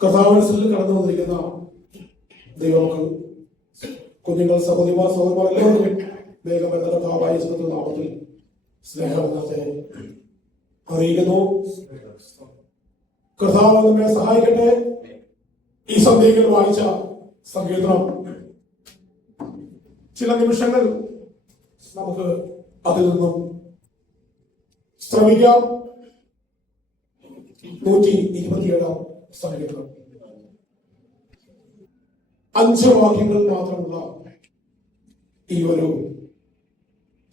കഥാവനസിൽ കടന്നു വന്നിരിക്കുന്ന ദൈവമക്കൾ, കുഞ്ഞുങ്ങൾ, സഹോദരിമാർ, സഹോദരന്മാർ എല്ലാവരും വേഗം എന്ന കഥാവായ നാമത്തിൽ സ്നേഹബന്ധത്തെ അറിയിക്കുന്നു. കർത്താവ് നമ്മെ സഹായിക്കട്ടെ. ഈ സന്ധ്യയിൽ വായിച്ച സങ്കീർത്തനം ചില നിമിഷങ്ങൾ നമുക്ക് അതിൽ നിന്നും ശ്രമിക്കാം. 127 സങ്കീർത്തനം 5 വാക്യങ്ങൾ മാത്രമുള്ള ഈ ഒരു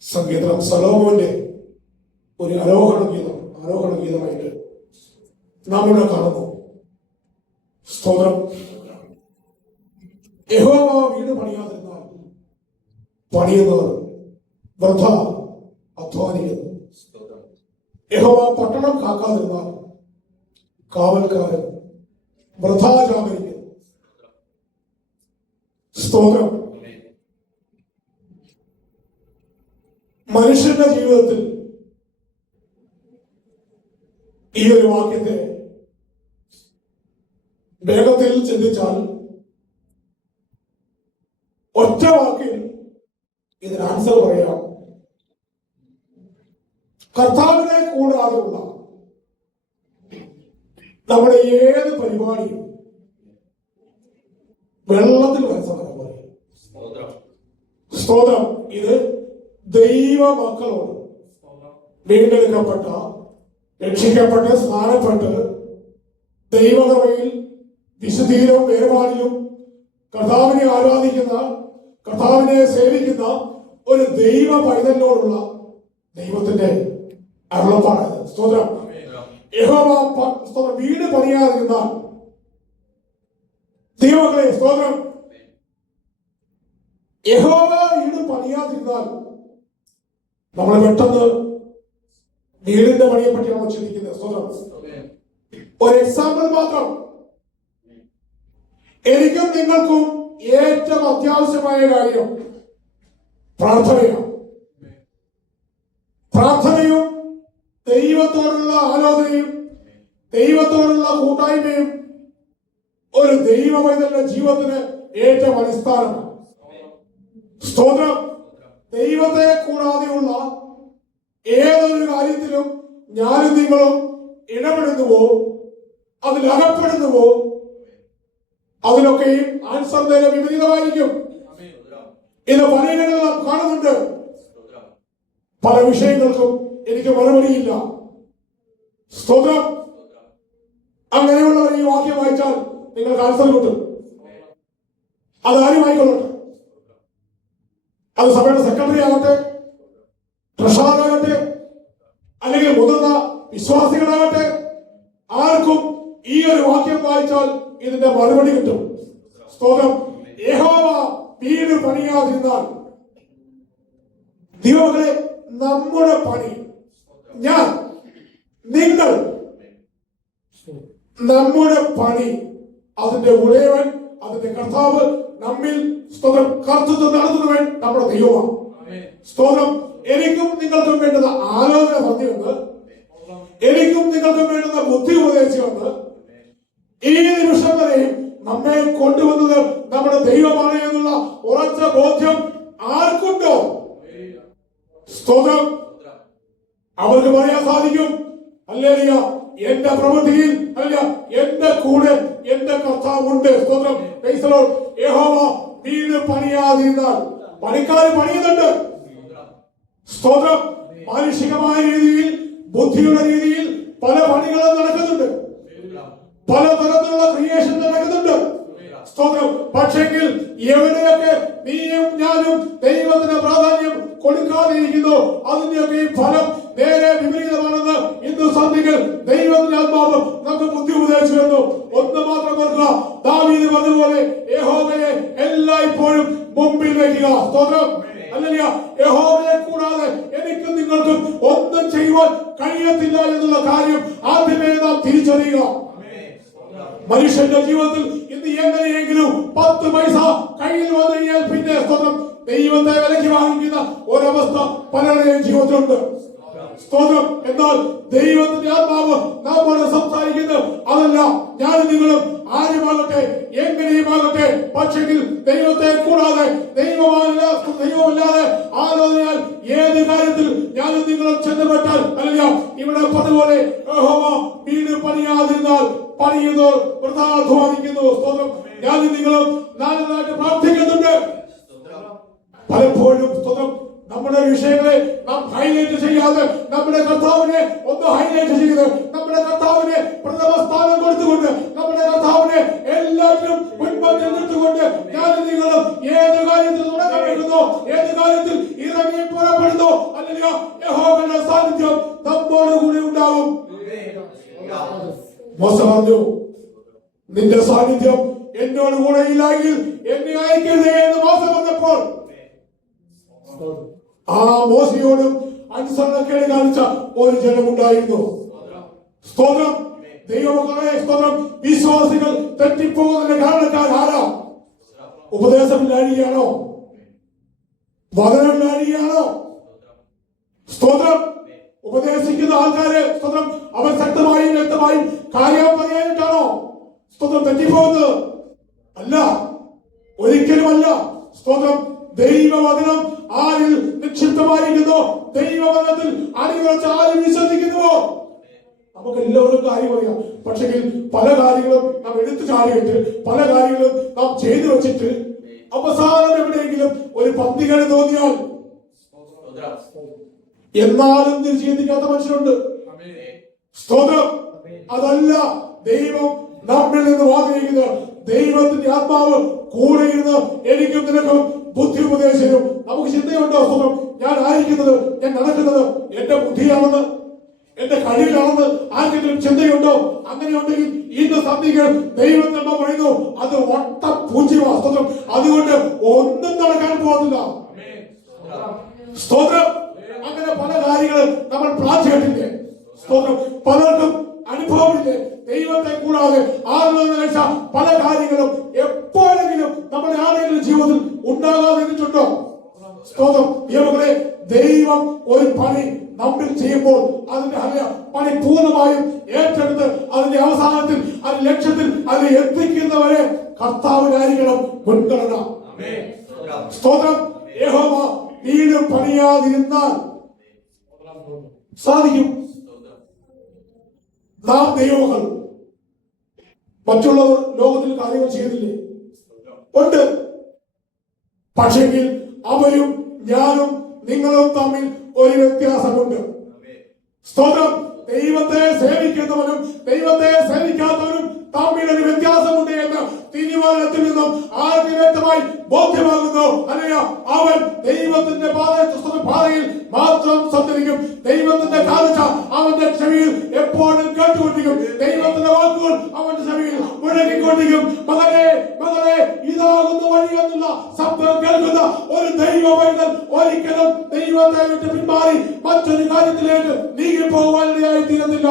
സങ്കീർത്തനം സലോമോന്റെ ഒരു ആരോഹണ ഗീതമായിട്ട് നാം ഇവിടെ കാണുന്നു. സ്തോത്രം. യഹോവ വീട് പണിയാതിരുന്നാൽ പണിയുന്നവർ വൃഥ അധ്വാനിക്കുന്നു. യഹോവ പട്ടണം കാക്കാതിരുന്നാൽ കാവൽക്കാരൻ വൃഥ ജാഗരിക്കുന്നു. സ്തോത്രം. മനുഷ്യന്റെ ജീവിതത്തിൽ ഈ ഒരു വാക്യത്തെ വേഗത്തിൽ ചിന്തിച്ചാൽ ഒറ്റ വാക്കിൽ ഇതിന് ആൻസർ പറയാം. കർത്താവിനെ കൂടാതെയുള്ള നമ്മുടെ ഏത് പരിപാടിയും വെള്ളത്തിൽ വരച്ചവരെ പറയും. സ്തോത്രം. ഇത് ദൈവ മക്കളോട് വീണ്ടെടുക്കപ്പെട്ട, രക്ഷിക്കപ്പെട്ട്, സ്നാനപ്പെട്ട് ദൈവകൃപയിൽ വിശുദ്ധിയിലും വേർപാടിലും കർത്താവിനെ ആരാധിക്കുന്ന, കർത്താവിനെ സേവിക്കുന്ന ഒരു ദൈവ പൈതലിനോടുള്ള ദൈവത്തിന്റെ അരുളപ്പാടാണ്. സ്തോത്രം. യഹോവ വീട് പണിയാതിരുന്നാൽ ദൈവമക്കളെ, സ്തോത്രം, യഹോവ വീട് പണിയാതിരുന്നാൽ നമ്മൾ പെട്ടെന്ന് വീടിന്റെ പണിയെ പറ്റിയാണോ ചിന്തിക്കുന്നത്? സ്തോത്രം. ഒരു എക്സാമ്പിൾ മാത്രം. എനിക്കും നിങ്ങൾക്കും ഏറ്റവും അത്യാവശ്യമായ കാര്യം പ്രാർത്ഥനയാണ്. പ്രാർത്ഥനയും ദൈവത്തോടുള്ള ആലോചനയും ദൈവത്തോടുള്ള കൂട്ടായ്മയും ഒരു ദൈവ പൈതലിന്റെ ജീവിതത്തിന് ഏറ്റവും അടിസ്ഥാനമാണ്. സ്തോത്രം. ദൈവത്തെ കൂടാതെയുള്ള ഏതൊരു കാര്യത്തിലും ഞാനും നിങ്ങളും ഇടപെടുന്നുവോ, അതിലകപ്പെടുന്നുവോ, അതിനൊക്കെയും ആൻസർ നേരെ വിപരീതമായിരിക്കും. ഇത് പലയിടങ്ങളിൽ നാം കാണുന്നുണ്ട്. പല വിഷയങ്ങൾക്കും എനിക്ക് മറുപടിയില്ല. സ്തോത്രം. അങ്ങനെയുള്ളവർ ഈ വാക്യം വായിച്ചാൽ നിങ്ങൾക്ക് ആൻസർ കിട്ടും. അതാരും ആയിക്കൊള്ളട്ടെ. അത് സഭയുടെ സെക്രട്ടറി ആകട്ടെ, ട്രഷററാകട്ടെ, അല്ലെങ്കിൽ മുതിർന്ന വിശ്വാസികളാകട്ടെ, ആർക്കും ഈ ഒരു വാക്യം വായിച്ചാൽ ഇതിന്റെ മറുപടി കിട്ടും. സ്തോത്രം. യഹോവ വീട് പണിയാതിരുന്നാൽ, ദൈവമക്കളെ, നമ്മുടെ പണി, ഞാൻ, നിങ്ങൾ, നമ്മുടെ പണി, അതിന്റെ ഉടയവൻ, അതിന്റെ കർത്താവ് നമ്മിൽ സ്തോത്രം കർത്തൃത്വം നടത്തുന്നവൻ നമ്മുടെ ദൈവമാണ്. സ്തോത്രം. എനിക്കും നിങ്ങൾക്കും വേണ്ടുന്ന ആലോചന പറഞ്ഞുവെന്ന്, എനിക്കും നിങ്ങൾക്കും വേണ്ടുന്ന ബുദ്ധി ഉപദേശിച്ചുവെന്ന്, ഈ നിമിഷം വരെയും നമ്മെ കൊണ്ടുവന്നത് നമ്മുടെ ദൈവമാണ് എന്നുള്ള ഉറച്ച ബോധ്യം ആർക്കുണ്ടോ? സ്തോത്രം. അവർക്ക് പറയാൻ സാധിക്കും, ഹല്ലേലൂയ, എന്റെ പ്രവൃത്തിയിൽ അല്ല, എന്റെ കൂടെ എന്റെ കർത്താവുണ്ട്. സ്തോത്രം. Praise the Lord. യഹോവ വീട് പണിയാതിരുന്നാൽ, പണിക്കാർ പണിയുന്നുണ്ട്. സ്തോത്രം. മാനുഷികമായ രീതിയിൽ, ബുദ്ധിയുടെ രീതിയിൽ പല പണികളും നടക്കുന്നുണ്ട്. പലതരത്തിലുള്ള ക്രിയേഷൻ നടക്കുന്നുണ്ട്. സ്തോത്രം. പക്ഷെങ്കിൽ എവിടെയൊക്കെ നീയും ഞാനും ദൈവത്തിന് പ്രാധാന്യം കൊടുക്കാതിരിക്കുന്നു, അതിന്റെയൊക്കെ ഈ ഫലം നേരെ വിപരീതമാണെന്ന് ഇന്ന് സന്ധികൾ ദൈവത്തിന്റെ ആത്മാവ് നമുക്ക് ബുദ്ധി ഉപദേശിച്ചു വന്നു. ഒന്ന് മാത്രം ഓർക്കുക, ദാവീദ് പറഞ്ഞതുപോലെ യഹോവയെ എല്ലായ്പ്പോഴും മുമ്പിൽ വയ്ക്കുക. സ്തോത്രം. അല്ലെങ്കിൽ യഹോവയെ കൂടാതെ എനിക്കും നിങ്ങൾക്കും ഒന്നും ചെയ്യുവാൻ കഴിയത്തില്ല എന്നുള്ള കാര്യം ആദ്യമേ നാം തിരിച്ചറിയുക. മനുഷ്യന്റെ ജീവിതത്തിൽ ഇന്ന് എങ്ങനെയെങ്കിലും 10 പൈസ കയ്യിൽ വന്നു കഴിഞ്ഞാൽ പിന്നെ സ്തോത്രം ദൈവത്തെ വിലയ്ക്ക് വാങ്ങിക്കുന്ന ഒരവസ്ഥ പലരുടെയും ജീവിതത്തിലുണ്ട്. സ്തോത്രം. എന്നാൽ ദൈവത്തിന്റെ ആത്മാവ് നമ്മോട് സംസാരിക്കുന്നത് അത് അതല്ല, ഞാൻ നിങ്ങളും ആരുമാകട്ടെ എങ്ങനെയുമാകട്ടെ, പക്ഷെങ്കിൽ ദൈവത്തെ കൂടാതെ ദൈവമല്ലാതെ ആലോചനയാൽ ഏത് കാര്യത്തിൽ ഞാനും നിങ്ങളും ചെന്നുപെട്ടാൽ, അല്ലെങ്കിൽ ഇവിടെ പറഞ്ഞപോലെ യഹോവ വീട് പണിയാതിരുന്നാൽ പണിയുന്നവർ വൃഥാധ്വാനിക്കുന്നു. സ്തോത്രം. ഞാനും നിങ്ങളും നാലായിട്ട് പ്രാർത്ഥിക്കുന്നുണ്ട്. പലപ്പോഴും സ്തോത്രം നമ്മുടെ വിഷയങ്ങളെ നാം ഹൈലൈറ്റ് ചെയ്യാതെ നമ്മുടെ കർത്താവിനെ ഒന്ന് ഹൈലൈറ്റ് ചെയ്ത് നമ്മുടെ കർത്താവിനെ പ്രഥമ സ്ഥാനം കൊടുത്തുകൊണ്ട് നമ്മുടെ കർത്താവിനെ എല്ലാത്തിലും മുൻപന്തിൽ നിർത്തിക്കൊണ്ട് ഞാനും നിങ്ങളും ഏത് കാര്യത്തിൽ തുടങ്ങാൻ വരുന്നു, ഏത് കാര്യത്തിൽ ഇറങ്ങി പുറപ്പെടുന്നു, അല്ലെങ്കിൽ യഹോവയുടെ സാന്നിധ്യം നമ്മോട് കൂടി ഉണ്ടാവും. മോശ പറഞ്ഞു, നിന്റെ സാന്നിധ്യം എന്നോട് കൂടെ ഇല്ലെങ്കിൽ എന്നെ അയക്കരുതേ എന്ന് മോശ പറഞ്ഞപ്പോൾ ആ മോശയോടും അനുസരണക്കേട് കാണിച്ച ഒരു ജനമുണ്ടായിരുന്നു. സ്തോത്രം. ദൈവമക്കളെ സ്തോത്രം. വിശ്വാസികൾ തെറ്റിപ്പോകുന്നതിന്റെ കാരണക്കാർ ആരാ? ഉപദേശമില്ലാഴികയാണോ? വചനമില്ലാഴികയാണോ? സ്തോത്രം. ഉപദേശിക്കുന്ന ആൾക്കാരെ സ്തോത്രം അവർ ശക്തമായും വ്യക്തമായും കാര്യം പറയാനായിട്ടാണോ സ്തോത്രം തെറ്റിപ്പോകുന്നത്? അല്ല, ഒരിക്കലുമല്ല. സ്തോത്രം. ദൈവവചനം ആരിൽ നിക്ഷിപ്തമായിരിക്കുന്നു, ദൈവവചനത്തിൽ അടിയുറച്ച് ആരും വിശ്വസിക്കുന്നുവോ? നമുക്ക് എല്ലാവർക്കും കാര്യം അറിയാം. പക്ഷേ പല കാര്യങ്ങളും നാം എടുത്തു ചാടിയിട്ട് പല കാര്യങ്ങളും നാം ചെയ്തു വെച്ചിട്ട് അവസാനം എവിടെയെങ്കിലും ഒരു പന്തികേട് തോന്നിയാൽ എന്നാലും ചിന്തിക്കാത്ത മനുഷ്യരുണ്ട്. സ്തോത്രം. അതല്ല ദൈവം നമ്മിൽ നിന്ന് ആഗ്രഹിക്കുന്നത്. ദൈവത്തിന്റെ ആത്മാവ് കൂടെ ഇരുന്ന് എനിക്കും നിനക്കും ബുദ്ധി ഉപദേശിക്കും. നമുക്ക് ചിന്തയുണ്ടോ? സ്തോത്രം. ഞാൻ ആയിരിക്കുന്നത്, ഞാൻ നടക്കുന്നത് എന്റെ ബുദ്ധിയാണെന്ന്, എന്റെ കഴിവിലാണെന്ന് ആർക്കെങ്കിലും ചിന്തയുണ്ടോ? അങ്ങനെയുണ്ടെങ്കിൽ ഇന്ന് സന്ധികൾ ദൈവം പറയുന്നു അത് ഒട്ട പൂജ്യമാ. സ്തോത്രം. അതുകൊണ്ട് ഒന്നും നടക്കാൻ പോകുന്നില്ല. സ്തോത്രം. അങ്ങനെ പല കാര്യങ്ങളും നമ്മൾ പ്ലാൻ ചെയ്തിട്ടില്ലേ? സ്തോത്രം. പലർക്കും അനുഭവമില്ലേ? ദൈവത്തെ കൂടാതെ ആലോചന പല കാര്യങ്ങളും എപ്പോഴെങ്കിലും നമ്മുടെ ആളുകളുടെ ജീവിതത്തിൽ ഉണ്ടാകാതിരുന്നിട്ടുണ്ടോ? സ്തോത്രം. ദൈവങ്ങളെ, ദൈവം ഒരു പണി നമ്മിൽ ചെയ്യുമ്പോൾ അതിന്റെ പണി പൂർണ്ണമായും ഏറ്റെടുത്ത് അതിന്റെ അവസാനത്തിൽ അതിന്റെ ലക്ഷ്യത്തിൽ അത് എത്തിക്കുന്നവരെ കർത്താവിനായിരിക്കണം മുൻഗണന. സ്തോത്രം. യഹോവ വീട് പണിയാതിരുന്നാൽ സാധിക്കും. നാം ദൈവങ്ങൾ മറ്റുള്ളവർ ലോകത്തിൽ കാര്യങ്ങൾ ചെയ്തില്ലേ? ഉണ്ട്. പക്ഷെങ്കിൽ അവരും ഞാനും നിങ്ങളും തമ്മിൽ ഒരു വ്യത്യാസമുണ്ട്. സ്തോത്രം. ദൈവത്തെ സേവിക്കുന്നവനും ദൈവത്തെ സേവിക്കാത്തവനും തമ്മിൽ ഒരു വ്യത്യാസമുണ്ട് എന്ന് തിരുവചനത്തിൽ നിന്നും ആർക്ക് വ്യക്തമായി ബോധ്യമാകുന്നു. അല്ലെങ്കിൽ അവൻ ദൈവത്തിന്റെ പാതയിൽ മാത്രം സഞ്ചരിക്കും. ദൈവത്തിന്റെ കാഴ്ച അവന്റെ ചെവിയിൽ എപ്പോഴും കേട്ടുകൊണ്ടിരിക്കും. ദൈവത്തിന്റെ വാക്കുകൾ അവന്റെ ചെവിയിൽ മുഴങ്ങിക്കൊണ്ടിരിക്കും. മകനെ മകളെ, ഇതാകുന്നു വഴി എന്നുള്ള ശബ്ദം കേൾക്കുന്ന ഒരു ദൈവ പൈതൽ ഒരിക്കലും ദൈവത്തെ വിട്ട് പിന്മാറി മറ്റൊരു കാര്യത്തിലേക്ക് നീങ്ങിപ്പോകാനിടയായി തീരുന്നില്ല.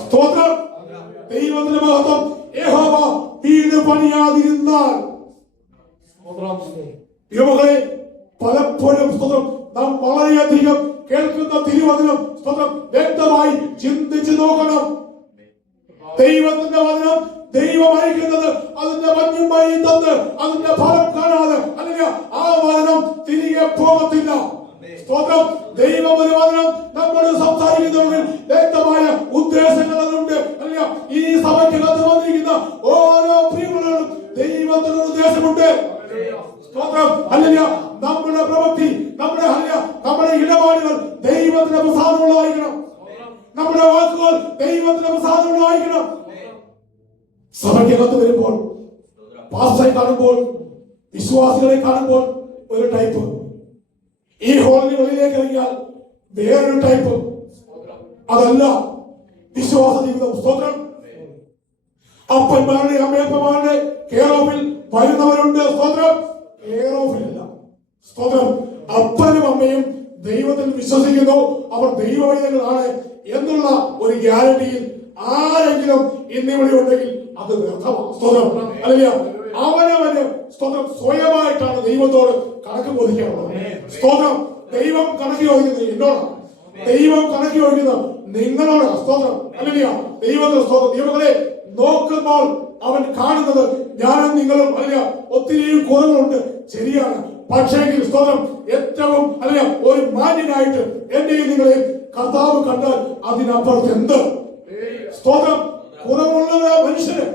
സ്തോത്രം. ദൈവത്തിന്റെ മഹത്വം. യഹോവ വീട് പണിയാതിരുന്നാൽ യുവകളെ പലപ്പോഴും സ്തോത്രം നാം വളരെയധികം കേൾക്കുന്ന തിരുവചനം സ്തോത്രം വ്യക്തമായി ചിന്തിച്ചു നോക്കണം. ദൈവത്തിന്റെ വചനം ദൈവം അയക്കുന്നത് അതിന്റെ മഞ്ഞും വഴിയും തന്ന് അതിന്റെ ഫലം കാണാതെ അല്ലെങ്കിൽ ആ വചനം തിരികെ പോകത്തില്ല. സ്തോത്രം. ദൈവം ഒരു വചനം നമ്മോട് സംസാരിക്കുന്നവരിൽ വ്യക്തമായ ഉദ്ദേശങ്ങൾ അതുണ്ട്. അല്ലെങ്കിൽ ഈ സഭയ്ക്കകത്ത് വന്നിരിക്കുന്ന ഓരോ പ്രിയങ്ങളും ദൈവത്തിന് ഉദ്ദേശമുണ്ട്. സ്തോത്രം. അല്ലെങ്കിൽ നമ്മുടെ പ്രവൃത്തി, നമ്മുടെ ഇടപാടുകൾ ദൈവത്തിന്റെ പ്രസാദമുള്ളതായിരിക്കണം. നമ്മുടെ വാക്കുകൾ ദൈവത്തിന്റെ പ്രസാദമുള്ളതായിരിക്കണം. സഭയ്ക്കകത്ത് വരുമ്പോൾ, പാസ്റ്ററെ കാണുമ്പോൾ, വിശ്വാസികളെ കാണുമ്പോൾ ഒരു ടൈപ്പ്, ഈ ഹോളിന് വെളിയിലേക്ക് ഇറങ്ങിയാൽ വേറൊരു ടൈപ്പ്. അതല്ല വിശ്വാസ ജീവിതം. സ്തോത്രം. അപ്പന്മാരുടെ അമ്മയപ്പന്മാരുടെ കെയർ ഓഫിൽ വരുന്നവരുണ്ട്. സ്തോത്രം. കെയർ ഓഫിലല്ല. സ്തോത്രം. അപ്പനും അമ്മയും ദൈവത്തിൽ വിശ്വസിക്കുന്നു, അവർ ദൈവവൈദ്യങ്ങളാണ് എന്നുള്ള ഒരു ഗ്യാരണ്ടിയിൽ ആരെങ്കിലും ഇന്നിവിടെ ഉണ്ടെങ്കിൽ അത് വ്യർത്ഥമാണ്. സ്തോത്രം. അല്ലെങ്കിൽ അവനവന് സ്തോത്രം സ്വയമായിട്ടാണ് ദൈവത്തോട് കണക്ക് ബോധിക്കാനുള്ളത്. സ്തോത്രം. ദൈവം കണക്ക് ചോദിക്കുന്നത് എന്നോടാണ്. ദൈവം കണക്കി വയ്ക്കുന്നത് നിങ്ങളോട്. സ്തോത്രം. ഹല്ലേലൂയ. ദൈവത്തിന്റെ സ്തോത്രം. ദൈവങ്ങളെ നോക്കുമ്പോൾ അവൻ കാണുന്നത് ഞാനും നിങ്ങളും അല്ല ഒത്തിരിയും കുറവുണ്ട്, ശരിയാണ്. പക്ഷേ സ്തോത്രം ഏറ്റവും അല്ല ഒരു മാന്യനായിട്ട് എന്റെയും നിങ്ങളെയും കർത്താവ് കണ്ടാൽ അതിനപ്പുറത്ത് എന്ത് സ്തോത്രം. കുറവുള്ള മനുഷ്യന്,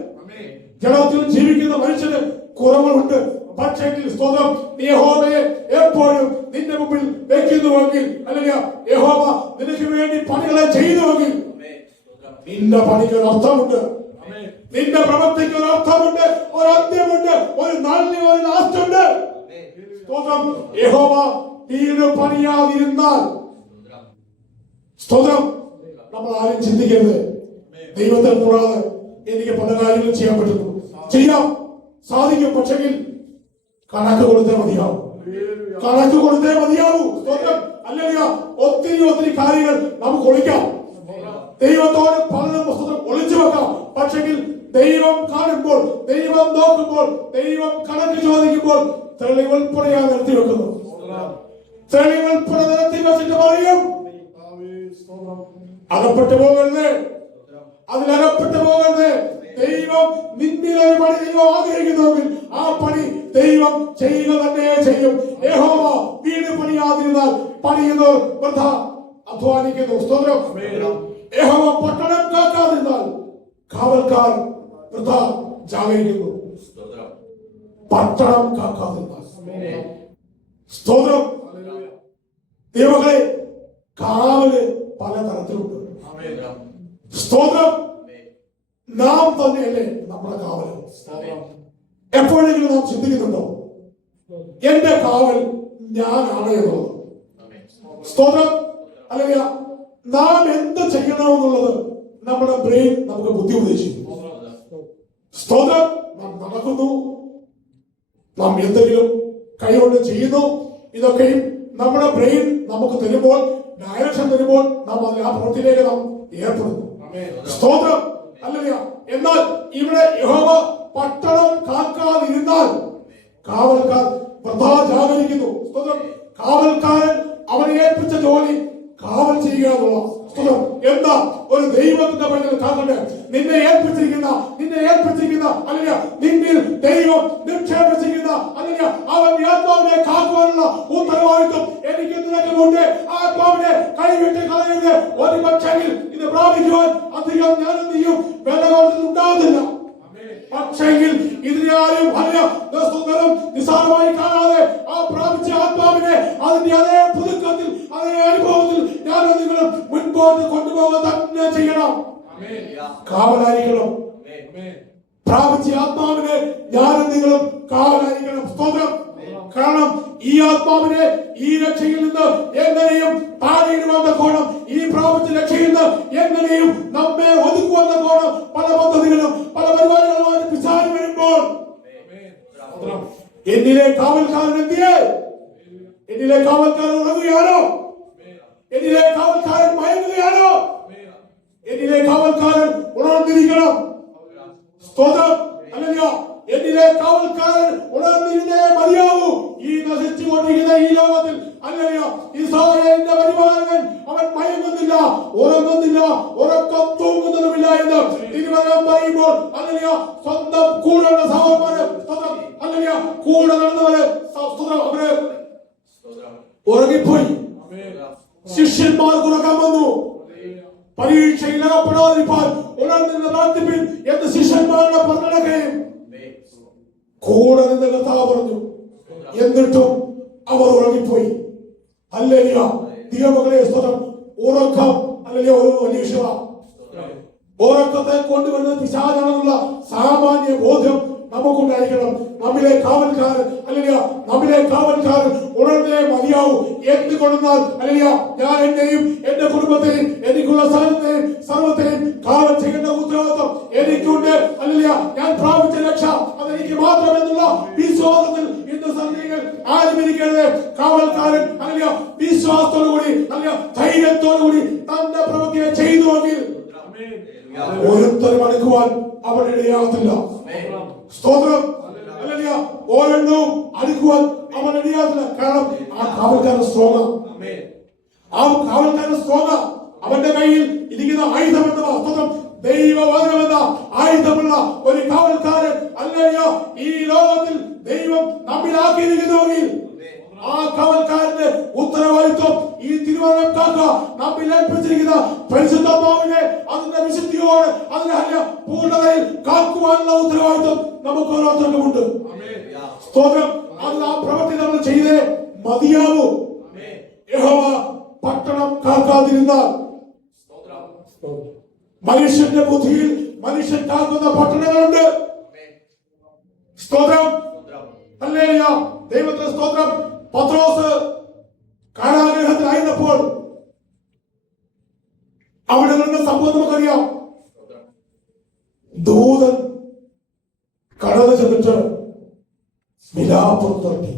ജഡത്തിൽ ജീവിക്കുന്ന മനുഷ്യന് കുറവുണ്ട്. പക്ഷേ സ്തോത്രം യഹോവയെ എപ്പോഴും നിന്റെ മുമ്പിൽ വെക്കുന്നുവെങ്കിൽ അല്ലെങ്കിൽ യഹോവ നിനക്ക് വേണ്ടി പണികളെ ചെയ്യുന്നുവെങ്കിൽ നിന്റെ പണിക്ക് ഒരു അർത്ഥമുണ്ട്, നിന്റെ പ്രവൃത്തിക്ക് ഒരു അർത്ഥമുണ്ട്, ഒരു അന്ത്യമുണ്ട്, ഒരു നന്ദി, ഒരു ലാസ്റ്റുണ്ട്. സ്തോത്രം. യഹോവ വീട് പണിയാതിരുന്നാൽ സ്തോത്രം നമ്മൾ ആരും ചിന്തിക്കരുത് ദൈവത്തെ കൂടാതെ എനിക്ക് പല കാര്യങ്ങളും ചെയ്യാൻ പറ്റുന്നു, ചെയ്യാം, സാധിക്കും. പക്ഷെങ്കിൽ കണക്ക് കൊടുത്തേ മതിയാവും, കണക്ക് കൊടുത്തേ മതിയാവൂ. സ്തോത്രം. അല്ലെങ്കിൽ ഒത്തിരി കാര്യങ്ങൾ നമുക്ക് ഒളിക്കാം, ദൈവത്തോട് പലതും പുസ്തകം ഒളിച്ചു വെക്കാം. പക്ഷെങ്കിൽ ദൈവം കാണുമ്പോൾ, ദൈവം നോക്കുമ്പോൾ, ദൈവം കണക്ക് ചോദിക്കുമ്പോൾ തെളിവൽപ്പുറയാ നിർത്തി വെക്കുന്നു. തെളിവൽപ്പുറ നിർത്തി വെച്ചിട്ട് പറയും അകപ്പെട്ടു പോകരുത്, അതിലകപ്പെട്ടു പോകരുത്. ദൈവം നിന്നിലെ പണി ദൈവം ആഗ്രഹിക്കുന്നുവെങ്കിൽ ആ പണി ദൈവം ചെയ്യുക തന്നെ ചെയ്യും. യഹോവ വീട് പണിയാതിരുന്നാൽ പണിയുന്നവർ വൃഥ അധ്വാനിക്കുന്നു. സ്തോത്രം. യഹോവ പട്ടണം കാക്കാതിരുന്നാൽ കാവൽക്കാർ വൃഥ ജാഗരിക്കുന്നു. പട്ടണം കാക്കാതിരുന്നാൽ സ്തോത്രം. ദൈവങ്ങളെ കാവല് പല തരത്തിലുണ്ട്. സ്തോത്രം. നാം തന്നെയല്ലേ നമ്മുടെ കാവൽ? എപ്പോഴെങ്കിലും നാം ചിന്തിക്കുന്നുണ്ടോ എന്റെ കാവൽ ഞാനാണ് എന്നുള്ളത്? സ്തോത്രം. അല്ലെങ്കിൽ നാം എന്ത് ചെയ്യണമെന്നുള്ളത് നമ്മുടെ ബ്രെയിൻ നമുക്ക് ബുദ്ധി ഉപദേശിക്കും. സ്തോത്രം. നാം നടക്കുന്നു, നാം എന്തെങ്കിലും കൈകൊണ്ട് ചെയ്യുന്നു, ഇതൊക്കെയും നമ്മുടെ ബ്രെയിൻ നമുക്ക് തരുമ്പോൾ, ഡയറക്ഷൻ തരുമ്പോൾ നാം അതിൽ ആ പ്രവൃത്തിയിലേക്ക് നാം ഏർപ്പെടുന്നു. സ്തോത്രം. അല്ലെങ്കിൽ എന്നാൽ ഇവിടെ യഹോവ പട്ടണം കാക്കാതിരുന്നാൽ കാവൽക്കാർ വൃഥാ ജാഗരിക്കുന്നു. സ്തോത്രം. കാവൽക്കാരൻ അവനെ ഏൽപ്പിച്ച ജോലി കാവൽ ചെയ്യുക എന്നുള്ള സ്തോത്രം. എന്താ ഒരു ദൈവത്തിന്റെ പണികൾ കാക്കട്ടെ? നിന്നെ ഏൽപ്പിച്ചിരിക്കുന്ന അല്ലെങ്കിൽ നിന്നിൽ ദൈവം നിക്ഷേപിച്ചിരിക്കുന്ന അല്ലെങ്കിൽ അവൻ ആത്മാവിനെ കാക്കുവാനുള്ള ഉത്തരവാദിത്വം എനിക്ക് നിനക്കുമുണ്ട്. ആത്മാവിനെ കൈവിട്ട് കളയരുത്. ഒരു പക്ഷെങ്കിൽ ഇത് പ്രാപിക്കുവാൻ അധികം ഞാനും നീയും വില കൊടുത്തിട്ടുണ്ടാകുന്നില്ല. പക്ഷെങ്കിൽ ഇതിനാരും നിസ്സാരമായി കാണാതെ ആ പ്രാപിച്ച ആത്മാവിനെ അതിന്റെ അതേ പുതുക്കത്തിൽ അതേ അനുഭവത്തിൽ ഞാനും നിങ്ങളും മുൻപോട്ട് കൊണ്ടുപോകാൻ തന്നെ ചെയ്യണം. കാവലായിരിക്കണം. പ്രാപിച്ച ആത്മാവിനെ ഞാനും നിങ്ങളും കാവലായിരിക്കണം. സ്തോത്രം. കാരണം ഈ ആത്മാവിനെ ഈ രക്ഷയിൽ നിന്ന് എങ്ങനെയും താഴെയിടുവാൻ കോണം, ഈ പ്രാപിച്ച രക്ഷയിൽ നിന്ന് എങ്ങനെയും നമ്മെ ഒതുക്കുവാൻ കോണം പല പദ്ധതികളും പല പരിപാടികളുമായി പിശാച് വരുമ്പോൾ എന്നിലെ കാവൽക്കാരൻ എന്തിയെ? എന്നിലെ കാവൽക്കാരൻ ഉറങ്ങുകയാണോ? എന്നിലെ കാവൽക്കാരൻ മയങ്ങുകയാണോ? എന്നിലെ കാവൽക്കാരൻ ഉണർന്നിരിക്കണം. സ്തോത്രം. അല്ലെങ്കിൽ എന്നിലെ കാവൽക്കാരൻ ഉണർന്നിരുന്നേ മതിയാവൂ. ഈ നശിച്ചുകൊണ്ടിരിക്കുന്ന ഈ ലോകത്തിൽ അല്ലെങ്കിൽ ഇസ്രായേലിന്റെ പരിപാലകൻ അവൻ മയങ്ങുന്നില്ല, ഉറങ്ങുന്നില്ല, ഉറക്കം തൂങ്ങുന്നതുമില്ല എന്ന് തിരുവചനം പറയുമ്പോൾ അല്ലെങ്കിൽ സ്വന്തം കൂടെയുള്ള സഹോദരന്മാര് അല്ലെങ്കിൽ കൂടെ നടന്നവര് അവര് ഉറങ്ങിപ്പോയി. ശിഷ്യന്മാർക്ക് ഉറക്കം വന്നു. പരീക്ഷയിൽ അകപ്പെടാതിരിക്കാൻ ഉണർന്നിരുന്ന പ്രാർത്ഥിപ്പിൻ എന്ന് ശിഷ്യന്മാരുടെ പറഞ്ഞിടക്കുകയും കൂടെ നിന്ന് കർത്താവ് പറഞ്ഞു. എന്നിട്ടും അവർ ഉറങ്ങിപ്പോയി. ഹല്ലേലൂയ. ദൈവമക്കളെ സ്തോത്രം. ഉറക്കം അല്ലെങ്കിൽ ഒരു വലിയ വിഷയമാണ്. ഉറക്കത്തെ കൊണ്ടുവരുന്ന പിശാചാണെന്നുള്ള സാമാന്യ ബോധ്യം നമുക്കുണ്ടായിരിക്കണം. നമ്മിലെ കാവൽക്കാരൻ അല്ലെങ്കിൽ നമ്മിലെ കാവൽക്കാരൻ ഉണർന്നേ മതിയാവൂ. എന്തുകൊണ്ടെന്നാൽ അല്ലെങ്കിൽ ഞാൻ എന്നെയും എന്റെ കുടുംബത്തെയും എനിക്കുള്ള സ്ഥലത്തെയും സർവത്തെയും കാവൽ ചെയ്യേണ്ട ഉത്തരവാദിത്വം എനിക്കുണ്ട്. അല്ലെങ്കിൽ ഞാൻ പ്രാപിച്ച രക്ഷ അതെനിക്ക് മാത്രമെന്നുള്ള വിശ്വാസത്തിൽ ഇന്ന് സന്ധികൾ ആരും ഇരിക്കരുത്. കാവൽക്കാരൻ അല്ലെങ്കിൽ വിശ്വാസത്തോടുകൂടി അല്ലെങ്കിൽ ധൈര്യത്തോടുകൂടി തന്റെ പ്രവൃത്തിയെ ചെയ്തുവെങ്കിൽ ഓരോരുത്തരും അടുക്കുവാൻ അവിടെ ഇടയാകത്തില്ല. സ്തോത്രം. അല്ലെങ്കിൽ ഓരോന്നും അടുക്കുവാൻ അവൻ ഇടയാകത്തില്ല. കാരണം ആ കാവൽക്കാരൻ സ്ട്രോങ്. ആ കാവൽക്കാരൻ സ്തോത്രം അവന്റെ കയ്യിൽ ഇരിക്കുന്ന ആയുധം എന്ന സ്തോത്രം ദൈവവചനമെന്ന ആയുധമുള്ള ഒരു കാവൽക്കാരൻ അല്ലയോ ഈ ലോകത്തിൽ ദൈവം നമ്മിലാക്കിയിരിക്കുന്നുവെങ്കിൽ ആ കാവൽക്കാരന്റെ ഉത്തരവാദിത്വം ഈ തിരുവചനം കാക്കുക നമ്മിൽ ഏൽപ്പിച്ചിരിക്കുന്ന പരിശുദ്ധാത്മാവിനെ അതിന്റെ വിശുദ്ധിയോട് അതിന്റെ പൂർണ്ണതയിൽ കാക്കുവാനുള്ള ഉത്തരവാദിത്വം നമുക്ക് ഓരോരുത്തർക്കുമുണ്ട്. സ്തോത്രം. അത് ആ പ്രവൃത്തി നമ്മൾ ചെയ്തേ മതിയാവൂ. യഹോവ പട്ടണം കാക്കാതിരുന്നാൽ മനുഷ്യന്റെ ബുദ്ധിയിൽ മനുഷ്യൻ കാക്കുന്ന പട്ടണങ്ങളുണ്ട്. സ്തോത്രം. ഹല്ലേലൂയ. ദൈവത്തിന്റെ സ്തോത്രം. പത്രോസ് കാരാഗൃഹത്തിലായിരുന്നപ്പോൾ അവിടെ നിന്ന് സംഭവം നമുക്കറിയാം. ദൂതൻ കടന്നു ചെന്നിട്ട് വിലാപുറത്തിറക്കി.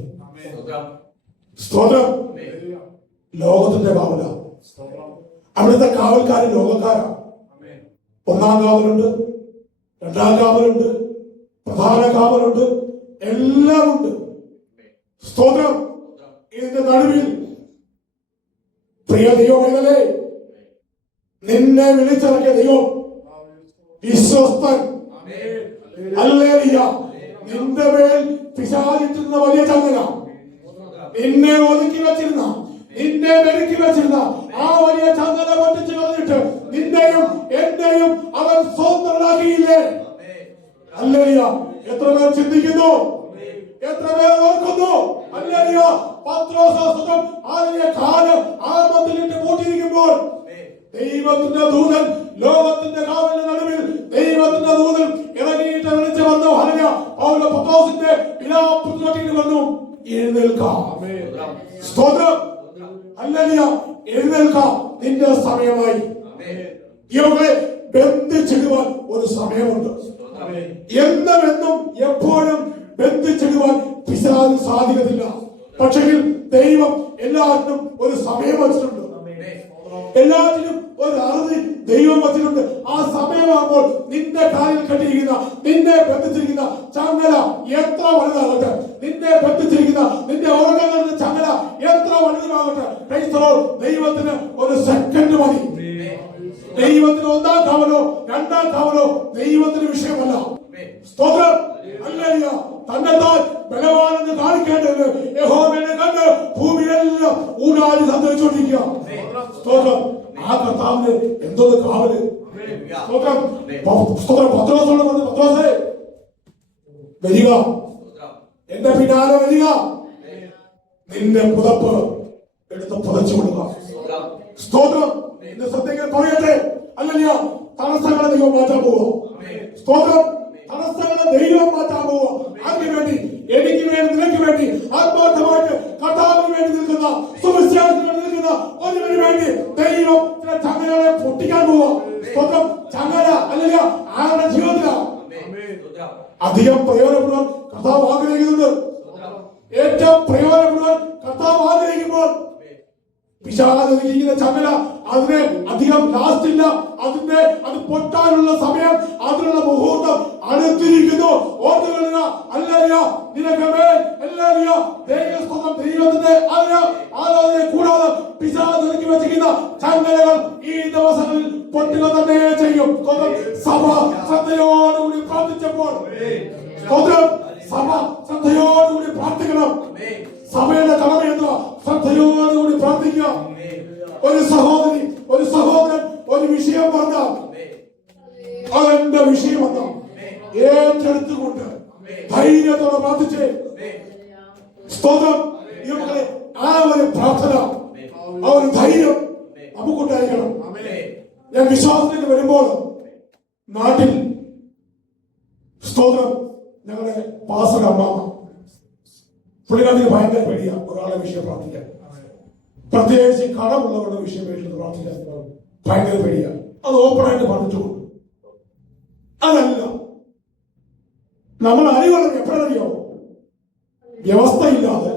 സ്തോത്രം. ലോകത്തിന്റെ കാവല. അവിടുത്തെ കാവൽക്കാരൻ ലോകക്കാരാ. ഒന്നാം കാവലുണ്ട്, രണ്ടാം കാവലുണ്ട്, പ്രധാന കാവലുണ്ട്, എല്ലാം ഉണ്ട്. സ്തോത്രം. ഇതിന്റെ നടുവിൽ പ്രിയ ദൈവമേ, നിന്നെ വിളിച്ചിറക്കിയ ദൈവം വിശ്വസ്തൻ. ഹല്ലേലൂയ. നിന്റെ മേൽ പിശാചിട്ടിരുന്ന വലിയ ചങ്ങല, നിന്നെ ഒതുക്കി വെച്ചിരുന്ന, നിന്നെ മെരുക്കി വെച്ചിരുന്ന ആ വലിയ ചങ്ങല പൊട്ടിച്ചു കളഞ്ഞിട്ട് നിന്റെയും എന്റെയും അവൻ സ്വന്തമാക്കിയില്ലേ? ഹല്ലേലൂയ. എത്ര പേർ ചിന്തിക്കുന്നു? എത്ര പേർ ഓർക്കുന്നു? ഹല്ലേലൂയ. പത്രോസ് അതിന്റെ കാലം ആ മതിലിട്ട് പൂട്ടിയിരിക്കുമ്പോൾ ദൈവത്തിന്റെ ദൂതൻ ലോകത്തിന്റെ കാവലിന്റെ നടുവിൽ ദൈവത്തിന്റെ ദൂതൻ ഇറങ്ങിയിട്ട് വിളിച്ചു വന്നു. ഹല്ലേലൂയ. പൗലോസ് പത്രോസിന്റെ വിലാപുറത്തിട്ട് വന്നു, എഴുന്നേൽക്കാം. സ്തോത്രം. ഹല്ലേലൂയ. എഴുന്നേൽക്കാം, നിന്റെ സമയമായി. ഇവരെ ബന്ധിച്ചിടുവാൻ ഒരു സമയമുണ്ട്. എന്നും എപ്പോഴും ബന്ധിച്ചിടുവാൻ പിശാചിന് സാധിക്കത്തില്ല. പക്ഷേ ദൈവം എല്ലാത്തിനും ഒരു സമയം വച്ചിട്ടുണ്ട്. എല്ലാത്തിനും ഒരു അറുതി ദൈവം വച്ചിട്ടുണ്ട്. ആ സമയമാകുമ്പോൾ നിന്റെ കാലിൽ കെട്ടിയിരിക്കുന്ന, നിന്നെ ബന്ധിച്ചിരിക്കുന്ന ചങ്ങല എത്ര വലുതാകട്ടെ, നിന്നെ ബന്ധിച്ചിരിക്കുന്ന നിന്റെ ഓർഗങ്ങളുടെ ചങ്ങല എത്ര വലുതാകട്ടെ, ദൈവത്തിന് ഒരു സെക്കൻഡ് മതി. ദൈവത്തിന് ഒന്നാം കാവലോ രണ്ടാം കാവലോ ദൈവത്തിന് വിഷയമല്ല. സ്തോത്രം. ഹല്ലേലൂയ. തന്നെത്താൻ ബലവാനെന്ന് കാണിക്കേണ്ടത് യഹോവയെ കണ്ട് ഭൂമിയിലെല്ലാം ഊരാടി സഞ്ചരിച്ചുകൊണ്ടിരിക്കുക. സ്തോത്രം. ആ കർത്താവിന് എന്തോന്ന് കാവല്. സ്തോത്രം. സ്തോത്രം. പത്രോസോട് പറഞ്ഞു, പത്രോസേ വരിക, എന്റെ പിന്നാലെ വരിക, നിന്റെ പുതപ്പ് എടുത്ത് പുതച്ചു കൊടുക്കുക. സ്തോത്രം. എന്റെ സത്യങ്ങൾ പറയട്ടെ. അല്ലല്ല, തടസ്സങ്ങളെ ദൈവം മാറ്റാൻ പോവുക. സ്തോത്രം. തടസ്സങ്ങളെ ദൈവം മാറ്റാൻ പോവുക. അതിനു വേണ്ടി, എനിക്ക് വേണ്ടി, നിനക്ക് വേണ്ടി ആത്മാർത്ഥമായിട്ട് കർത്താവിന് വേണ്ടി നിൽക്കുന്ന, സുവിശേഷത്തിന് വേണ്ടി നിൽക്കുന്ന ഒരുവന് വേണ്ടി ദൈവം ചില ചങ്ങലകളെ പൊട്ടിക്കാൻ പോവുക. സ്തോത്രം. ചങ്ങല അല്ലല്ല ആരുടെ ജീവിതത്തിലാണ് അധികം പ്രയോജനപ്പെടുവാൻ കർത്താവ് ആഗ്രഹിക്കുന്നുണ്ട്. ഏറ്റവും പ്രയോജനപ്പെടുവാൻ കർത്താവ് ആഗ്രഹിക്കുമ്പോൾ പിശാചിരിക്കുന്ന ചങ്ങല അതിനെ അധികം ലാസ്റ്റ് ഇല്ല. അത് പൊട്ടാനുള്ള സമയം, അതിനുള്ള മുഹൂർത്തം അടുത്തിരിക്കുന്നു. ഓർത്തുകൊള്ളുക. ഹല്ലേലൂയ. നിനക്ക് മേൽ ഹല്ലേലൂയ ദൈവത്തിന്റെ ആരാധനയെ കൂടാതെ പിശാച് ഒരുക്കി വെച്ചിരിക്കുന്ന ചങ്ങലകൾ ഈ ദിവസങ്ങളിൽ പൊട്ടുക തന്നെ ചെയ്യും. സഭ ശ്രദ്ധയോടുകൂടി പ്രാർത്ഥിച്ചപ്പോൾ, സഭ ശ്രദ്ധയോടുകൂടി പ്രാർത്ഥിക്കണം. സഭയുടെ കടമ എന്താ? ശ്രദ്ധയോടുകൂടി പ്രാർത്ഥിക്കുക. ഒരു സഹോദരി, ഒരു സഹോദരൻ ഒരു വിഷയം പറഞ്ഞാൽ അതെന്റെ വിഷയമെന്ന ഏറ്റെടുത്തുകൊണ്ട് ധൈര്യത്തോടെ പ്രാർത്ഥിച്ച് സ്തോത്രം. ആ ഒരു പ്രാർത്ഥന, ആ ഒരു ധൈര്യം നമുക്കുണ്ടായിരിക്കണം. ഞാൻ വിശ്വാസത്തിലേക്ക് വരുമ്പോൾ നാട്ടിൽ സ്തോത്രം ഞങ്ങളുടെ പാസ്റ്റർ അമ്മാമ പുള്ളിക്കാരത്തിന് ഭയങ്കര പേടിയാ ഒരാളെ വിഷയം പ്രാർത്ഥിക്കാൻ, പ്രത്യേകിച്ച് കടമുള്ളവരുടെ വിഷയം വീട്ടിൽ പ്രാർത്ഥിക്കാൻ ഭയങ്കര പേടിയാ. അത് ഓപ്പണായിട്ട് പറഞ്ഞിട്ടുണ്ട്. അതല്ല, നമ്മൾ അറിവുള്ളത് എപ്പോഴറിയോ? വ്യവസ്ഥയില്ലാതെ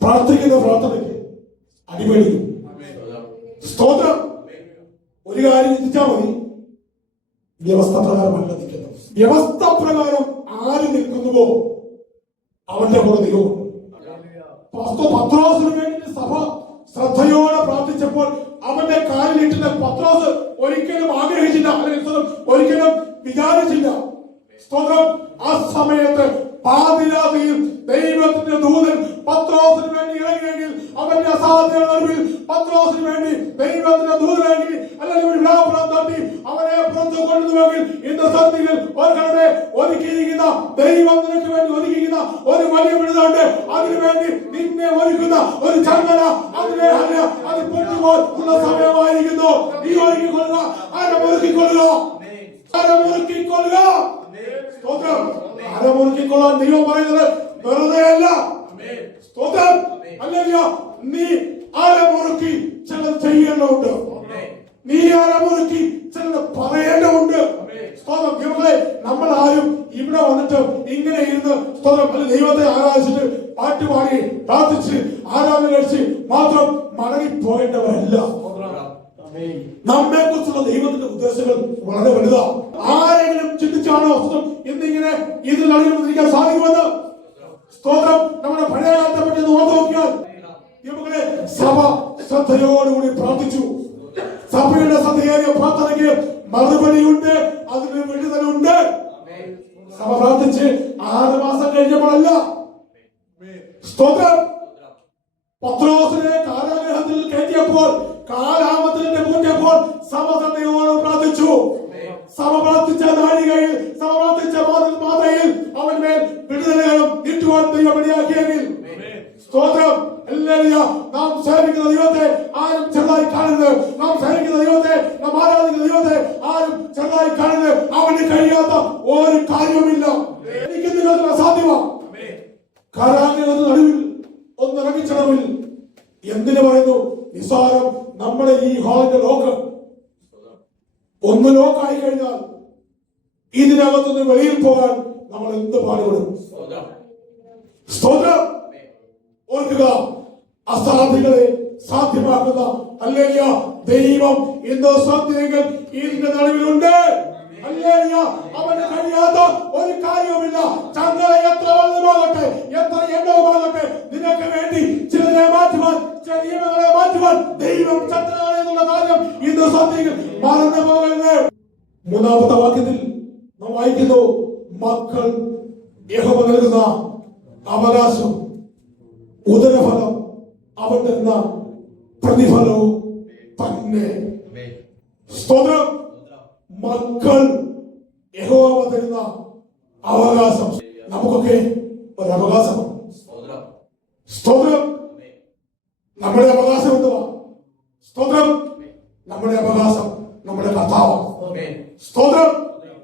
പ്രാർത്ഥിക്കുന്ന പ്രാർത്ഥനയ്ക്ക് അടിപൊളിയും. സ്തോത്രം. ഒരു കാര്യം ചിന്തിച്ചാൽ മതി, വ്യവസ്ഥ പ്രകാരമല്ല നിൽക്കുന്നത്. വ്യവസ്ഥ പ്രകാരം ആര് നിൽക്കുന്നുവോ അവന്റെ കൂടെ ദൈവം. പത്രോസിന് വേണ്ടി സഭ ശ്രദ്ധയോടെ പ്രാർത്ഥിച്ചപ്പോൾ അവന്റെ കാലിലിട്ടുന്ന പത്രോസ് ഒരിക്കലും ആഗ്രഹിച്ചില്ല, അല്ലെങ്കിൽ ഒരിക്കലും വിചാരിച്ചില്ല. സ്തോത്രം. ആ സമയത്ത് പാതിരാത്രിയിൽ ദൈവത്തിന്റെ ദൂതൻ പത്രോസിന് വേണ്ടി ഇറങ്ങിയെങ്കിൽ, അവന്റെ അസാധ്യതയുടെ നടുവിൽ പത്രോസിന് വേണ്ടി ദൈവത്തിന്റെ ദൂതൻ ഇറങ്ങി, അല്ലെങ്കിൽ ഒരു വിളാപ്പുറം തട്ടി അവനെ പുറത്തു കൊണ്ടുവരുമെങ്കിൽ, ഇന്ന് സന്ധിയിൽ ഓർക്കണമേ, ഒരുക്കിയിരിക്കുന്ന ദൈവം നിനക്ക് വേണ്ടി ഒരുക്കിയിരിക്കുന്ന ഒരു വലിയ വിടുതലുണ്ട്. അതിനുവേണ്ടി നിന്നെ ഒരുക്കുന്ന ഒരു ചങ്ങല അത് പൊട്ടുപോൽ ഉള്ള സമയമായിരിക്കുന്നു. നീ ഒരുക്കിക്കൊള്ളുക, അരമൊരുക്കിക്കൊള്ളുക, അരമൊരുക്കിക്കൊള്ളുക. സ്തോത്രം. അരമൊരുക്കിക്കൊള്ളാൻ ദൈവം പറയുന്നത് വെറുതെ അല്ല. സ്തോത്രം. അല്ലെങ്കിൽ നീ അരമുറുക്കി ചിലത് ചെയ്യേണ്ടതുണ്ട്, നീ അരമുറുക്കി ചിലത് പറയേണ്ടതുണ്ട്. സ്തോത്രം. ദൈവങ്ങളെ, നമ്മൾ ആരും ഇവിടെ വന്നിട്ട് ഇങ്ങനെ ഇരുന്ന് സ്തോത്രം ദൈവത്തെ ആരാധിച്ചിട്ട് പാട്ടുപാടി പ്രാർത്ഥിച്ച് ആരാധന കഴിച്ച് മാത്രം മടങ്ങിപ്പോകേണ്ടവരല്ല. നമ്മെ കുറിച്ചുള്ള ദൈവത്തിന്റെ ഉദ്ദേശങ്ങൾ വളരെ വലുതാണ്. ആരെങ്കിലും ചിന്തിച്ചാണോ എന്നിങ്ങനെ ഇതിൽ നടന്നിരിക്കാൻ സാധിക്കുമെന്ന്? സ്തോത്രം. നമ്മുടെ പഴയ കാലത്തെ പറ്റി ഓർത്ത് നോക്കിയാൽ ദൈവങ്ങളെ, സഭ ശ്രദ്ധയോടുകൂടി പ്രാർത്ഥിച്ചു. സഭയുടെ ശ്രദ്ധയേറിയ പ്രാർത്ഥനയ്ക്ക് മറുപടിയുണ്ട്, അതിന് വിടുതലുണ്ട്. സഭ പ്രാർത്ഥിച്ച് 6 മാസം കഴിഞ്ഞപ്പോഴല്ല. സ്തോത്രം. പത്രോസിനെ കാരാഗൃഹത്തിൽ കയറ്റിയപ്പോൾ, കാലാമത്തിന്റെ പൂട്ടിയപ്പോൾ സഭ ശ്രദ്ധയോട് പ്രാർത്ഥിച്ചു. സഭ പ്രാർത്ഥിച്ച നാഴികയിൽ, സഭ പ്രാർത്ഥിച്ച മാതയിൽ അവന്മേൽ വിടുതലുകളും നീട്ടുവാൻ ദൈവം ഇടയാക്കിയെങ്കിൽ, സ്തോത്രം. നാം സേവിക്കുന്ന ദൈവത്തെ ആരും ചെറുതായി കാണരുത്. നാം സേവിക്കുന്ന ദൈവത്തെ, നാം ആരാധിക്കുന്ന ദൈവത്തെ ആരും ചെറുതായി കാണരുത്. അവന് കഴിയാത്ത ഒരു കാര്യവുമില്ല. എനിക്ക് നിങ്ങൾക്ക് അസാധ്യമാണ്. കാരാഗൃഹത്തിന് നടുവിൽ ഒന്നിറങ്ങിച്ചടവിൽ എന്തിനു പറയുന്നു? നിസാരം. നമ്മുടെ ഈ ഹാളിന്റെ ലോക്ക് ഒന്ന് ലോക്കായി കഴിഞ്ഞാൽ ഇതിനകത്തുനിന്ന് വെളിയിൽ പോകാൻ നമ്മൾ എന്ത് പാടുപെടും? സ്തോത്രം. ഓർക്കുക, അസാധ്യങ്ങളെ സാധ്യമാക്കുന്ന ഹല്ലേലൂയ ദൈവം ഇന്ന് സന്ധികൾ ഇതിന്റെ നടുവിലുണ്ട്. ഹല്ലേലൂയ. അവന് കഴിയാത്ത ഒരു കാര്യവുമില്ല. ചങ്ങല എത്ര വലുതുമാകട്ടെ, എത്ര എണ്ണവുമാകട്ടെ, നിനക്ക് വേണ്ടി ചിലരെ മാറ്റുവാൻ, ചില നിയമങ്ങളെ മാറ്റുവാൻ ദൈവം ശക്തനാണ് എന്നുള്ള കാര്യം ഇന്ന് സന്ധികൾ മറന്നു പോകരുത്. 3-ാമത്തെ വാക്യത്തിൽ നാം വായിക്കുന്നു, മക്കൾ യഹോവ നൽകുന്ന അവകാശം, ഉദരഫലം അവൻ തരുന്ന പ്രതിഫലവും തന്നെ. സ്തോത്രം. മക്കൾ യഹോവ തരുന്ന അവകാശം. നമുക്കൊക്കെ ഒരു അവകാശമാണ്. സ്തോത്രം. നമ്മുടെ അവകാശം എന്തുവാ? സ്തോത്രം. നമ്മുടെ അവകാശം നമ്മുടെ കർത്താവ്. സ്തോത്രം.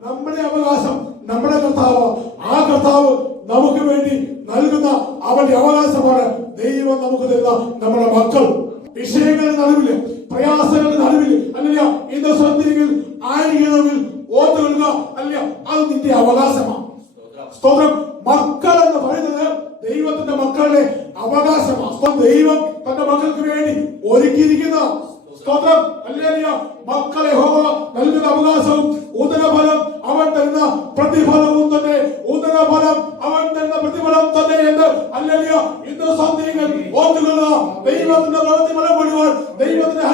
നമ്മുടെ അവകാശം നമ്മുടെ കർത്താവ്. ആ കർത്താവ് നമുക്ക് വേണ്ടി നൽകുന്ന അവന്റെ അവകാശമാണ് ദൈവം നമുക്ക് തരുന്ന നമ്മുടെ മക്കൾ. വിഷയങ്ങളുടെ നടുവില്, പ്രയാസങ്ങളുടെ നടുവില്, അല്ല ഇന്ന് സന്ധിയിൽ ആയിരിക്കണമെങ്കിൽ ഓർത്തുകൊള്ളുക, അല്ല അത് നിന്റെ അവകാശമാണ്. സ്തോത്രം. മക്കൾ എന്ന് പറയുന്നത് ദൈവത്തിന്റെ മക്കളുടെ അവകാശമാണ്. ദൈവം തന്റെ മക്കൾക്ക് വേണ്ടി ഒരുക്കിയിരിക്കുന്ന സ്തോത്രം. ഹല്ലേലൂയ. മക്കളെ യഹോവ നൽകുന്ന അവകാശവും ഉദരഫലം അവൻ തരുന്ന പ്രതിഫലവും തന്നെ. ഉദരഫലം അവൻ തരുന്ന പ്രതിഫലം തന്നെ എന്ന് ഹല്ലേലൂയ ഇന്ന് സന്ധികൾ ഓർത്തുകൊള്ളുക. ദൈവത്തിന്റെ പ്രവൃത്തി മലപ്പെടുവാൻ, ദൈവത്തിന്റെ